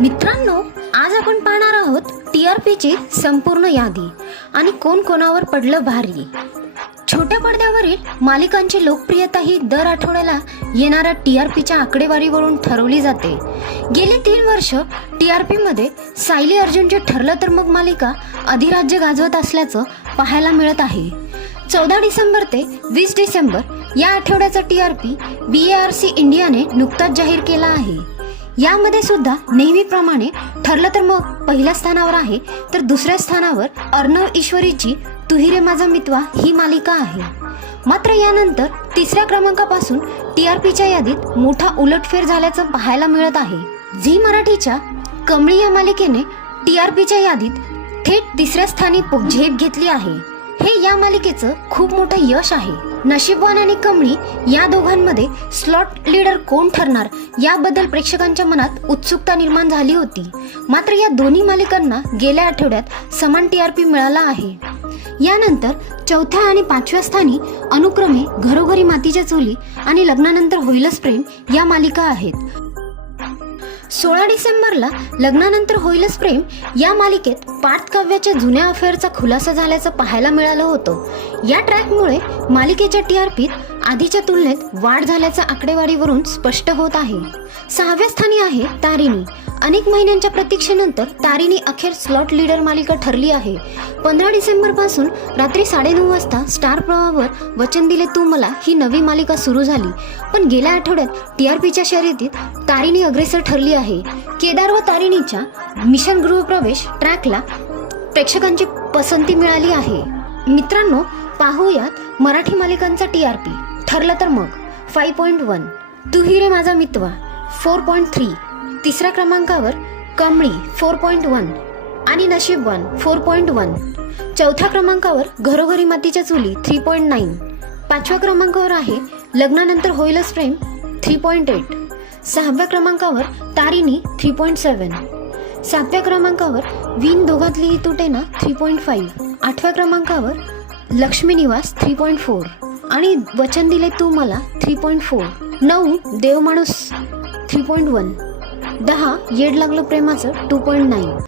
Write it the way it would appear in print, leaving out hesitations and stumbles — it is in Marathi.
मित्रांनो, आज आपण पाहणार आहोत टीआरपीची संपूर्ण यादी आणि कोण कोणावर पडलं भारी. छोट्या पडद्यावरील मालिकांची लोकप्रियता ही दर आठवड्याला येणाऱ्या टीआरपीच्या आकडेवारीवरून ठरवली जाते. गेली 3 वर्ष टीआरपी मध्ये सायली अर्जुनची ठरलं तर मग मालिका अधिराज्य गाजवत असल्याचं पाहायला मिळत आहे. 14 डिसेंबर ते 20 डिसेंबर या आठवड्याचा टीआरपी BARC इंडियाने नुकताच जाहीर केला आहे. यामध्ये सुद्धा नेहमीप्रमाणे ठरलं तर मग पहिल्या स्थानावर आहे, तर दुसऱ्या स्थानावर अर्णव ईश्वरीची तू ही रे माझा मितवा ही मालिका आहे. मात्र यानंतर तिसऱ्या क्रमांकापासून टीआरपीच्या यादीत मोठा उलटफेर झाल्याचं पाहायला मिळत आहे. झी मराठीच्या कमळी या मालिकेने टीआरपीच्या यादीत थेट तिसऱ्या स्थानी झेप घेतली आहे. हे या मालिकेचं खूप मोठं यश आहे. नशीबवान आणि कमळी या दोघांमध्ये स्लॉट लीडर कोण ठरणार याबद्दल प्रेक्षकांच्या मनात उत्सुकता निर्माण झाली होती. मात्र या दोन्ही मालिकांना गेल्या आठवड्यात समान टीआरपी मिळाला आहे. यानंतर चौथ्या आणि 5व्या स्थानी अनुक्रमे घरोघरी मातीच्या चुली आणि लग्नानंतर होईलच प्रेम या मालिका आहेत. 16 डिसेंबरला लग्नानंतर होईलच प्रेम या मालिकेत पार्थ काव्याच्या जुन्या अफेअरचा खुलासा झाल्याचं पाहायला मिळालं होतं. या ट्रॅकमुळे मालिकेच्या टीआरपीत आधीच्या तुलनेत वाढ झाल्याच्या आकडेवारीवरून स्पष्ट होत आहे. 6व्या स्थानी आहे तारिणी. अनेक महिन्यांच्या प्रतीक्षेनंतर तारिणी अखेर स्लॉट लीडर मालिका ठरली आहे. 15 डिसेंबर पासून रात्री 9:30 वाजता स्टार प्रवाहावर वचन दिले तू मला ही नवी मालिका सुरू झाली. पण गेल्या आठवड्यात टीआरपीच्या शर्यतीत तारिणी अग्रेसर ठरली आहे. केदार व तारिणीच्या मिशन गृहप्रवेश ट्रॅकला प्रेक्षकांची पसंती मिळाली आहे. मित्रांनो, पाहूयात मराठी मालिकांचा टीआरपी. ठरलं तर मग 5.1, तू ही रे माझा मितवा 4.3, तिसऱ्या क्रमांकावर कमळी 4.1 आणि नशीबवान 4.1, चौथ्या क्रमांकावर घरोघरी मातीच्या चुली 3.9, 5व्या क्रमांकावर आहे लग्नानंतर होईलच प्रेम 3.8, 6व्या क्रमांकावर तारिणी 3.7, 7व्या क्रमांकावर विण दोघातलीही तुटेना 3.5, 8व्या क्रमांकावर लक्ष्मी निवास 3.4 आणि वचन दिले तू मला 3.4, 9 देवमाणूस 3.1, 10 येड लागलं प्रेमाचं 2.9.